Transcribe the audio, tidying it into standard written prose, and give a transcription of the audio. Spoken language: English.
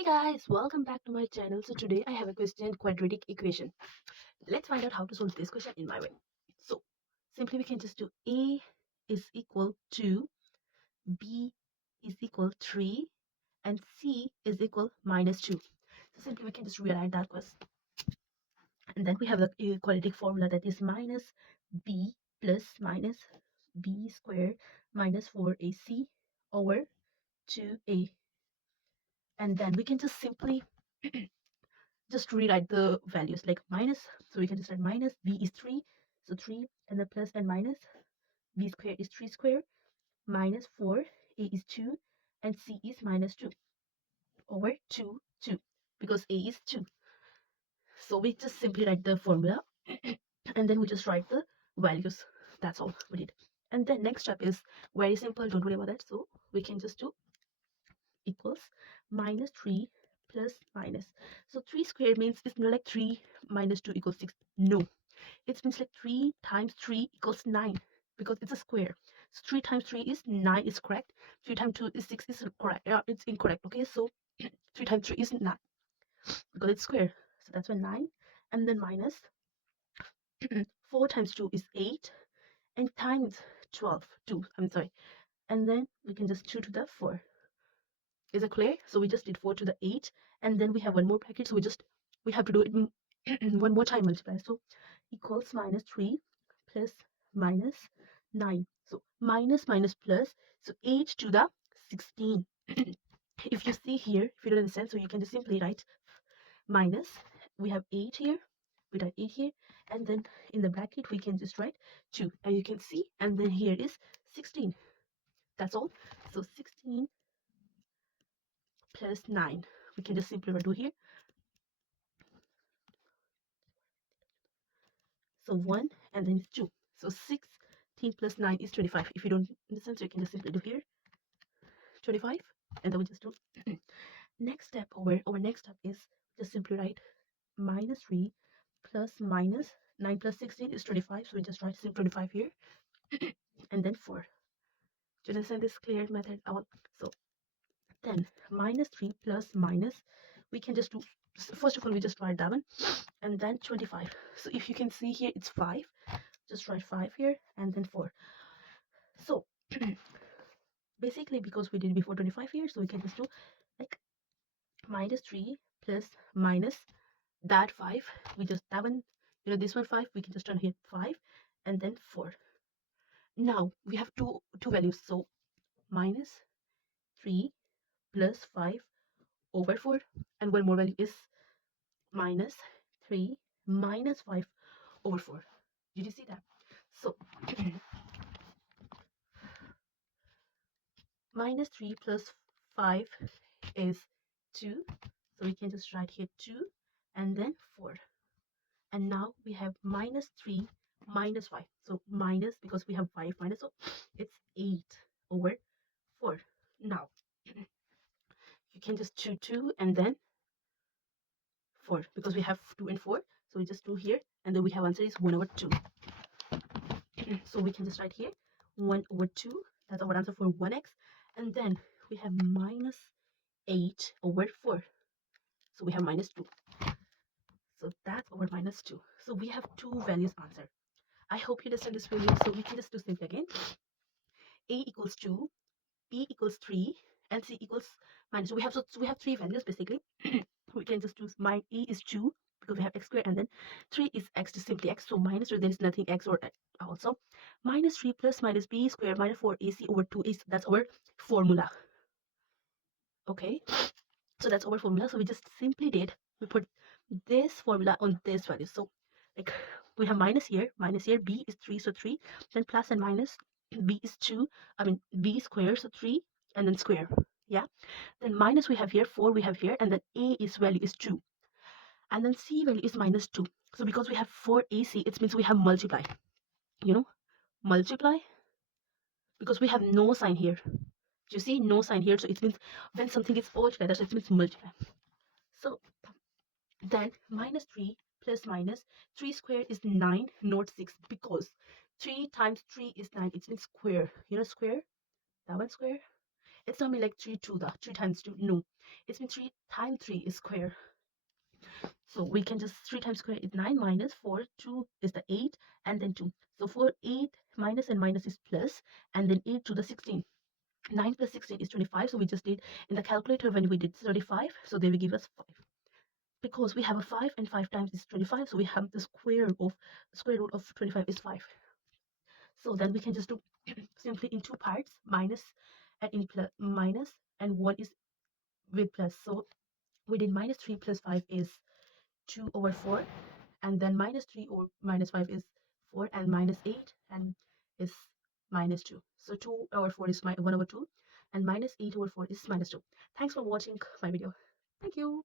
Hey guys, welcome back to my channel. So today I have a question, quadratic equation. Let's find out how to solve this question in my way. So simply we can just do A is equal to B is equal 3 and C is equal -2. So simply we can just rewrite that question. And then we have the quadratic formula that is minus B plus minus B squared minus 4AC over 2A. And then we can just simply just rewrite the values like minus, so we can just write minus b is 3, so 3 and then plus and minus b squared is 3 squared minus 4, a is 2 and c is -2 over 2 because a is 2. So we just simply write the formula and then we just write the values. That's all we did. And then next step is very simple, don't worry about that. So we can just do equals -3 plus minus. So 3 squared means it's not like 3 minus 2 equals 6. No, it means like 3 times 3 equals 9 because it's a square. So 3 times 3 is 9 is correct. 3 times 2 is 6 is correct. It's incorrect. Okay, so 3 times 3 is 9 because it's square. So that's why 9. And then minus 4 times 2 is 8 and times 12. 2. I'm sorry. And then we can just 2 to the 4. Is it clear? So we just did 4 to the 8 and then we have one more bracket. So we have to do it one more time multiply. So equals -3 plus -9. So minus minus plus. So 8 to the 16. If you see here, if you don't understand, so you can just simply write minus. We have 8 here. We write 8 here. And then in the bracket, we can just write 2. And you can see. And then here is 16. That's all. So 16 plus 9. We can just simply do here. So 1 and then 2. So 16 plus 9 is 25. If you don't understand, so you can just simply do here 25 and then we just do next step. Our next step is just simply write -3 plus minus 9 plus 16 is 25. So we just write 25 here and then 4. Do you understand this clear method? So then -3 plus minus, we can just do, first of all, we just write that one and then 25. So if you can see here, it's 5. Just write 5 here and then 4. So basically, because we did before 25 here, so we can just do like -3 plus minus that 5. We just that one, this one 5. We can just turn here 5 and then 4. Now we have two values. So -3 plus 5 over 4, and one more value is -3 minus 5 over 4. Did you see that? So -3 plus 5 is 2. So we can just write here 2 and then 4. And now we have -3 minus 5. So minus, because we have 5 minus, so it's 8 over 4. Now you can just do 2 and then 4 because we have 2 and 4. So we just do here and then we have answer is 1 over 2. So we can just write here 1 over 2. That's our answer for 1x. And then we have -8 over 4. So we have -2. So that's our -2. So we have two values answer. I hope you understand this video. So we can just do simply again. A equals 2, B equals 3, and C equals -2. So we have three values basically. We can just do my A is 2 because we have x squared, and then 3 is x, just simply x. So -3, there is nothing x or also. -3 plus minus b squared minus 4ac over 2a. That's our formula. Okay, so that's our formula. So we just simply we put this formula on this value. So like we have minus here, b is 3, so 3, then plus and minus, b is 2, b squared, so 3, and then square. Yeah, then minus we have here, 4 we have here, and then a is value is 2, and then c value is -2. So because we have 4ac, it means we have multiply, multiply, because we have no sign here. Do you see no sign here? So it means when something is all together, so it means multiply. So then -3 plus minus 3 squared is 9, not 6, because 3 times 3 is 9. It means square. Square, that one square, It's not mean like 3 to the 3 times 2. No, it's mean 3 times 3 is square. So we can just 3 times square is 9 minus 4, 2 is the 8, and then 2. So for 8 minus and minus is plus, and then 8 to the 16. 9 plus 16 is 25, so we just did in the calculator when we did 35, so they will give us 5. Because we have a 5 and 5 times is 25, so we have the square root of 25 is 5. So then we can just do simply in two parts, minus and in plus, minus, and one is with plus. So we did minus 3 plus 5 is 2 over 4, and then minus 3 or minus 5 is 4, and minus 8 and is minus 2. So 2 over 4 is 1 over 2, and minus 8 over 4 is minus 2. Thanks for watching my video. Thank you.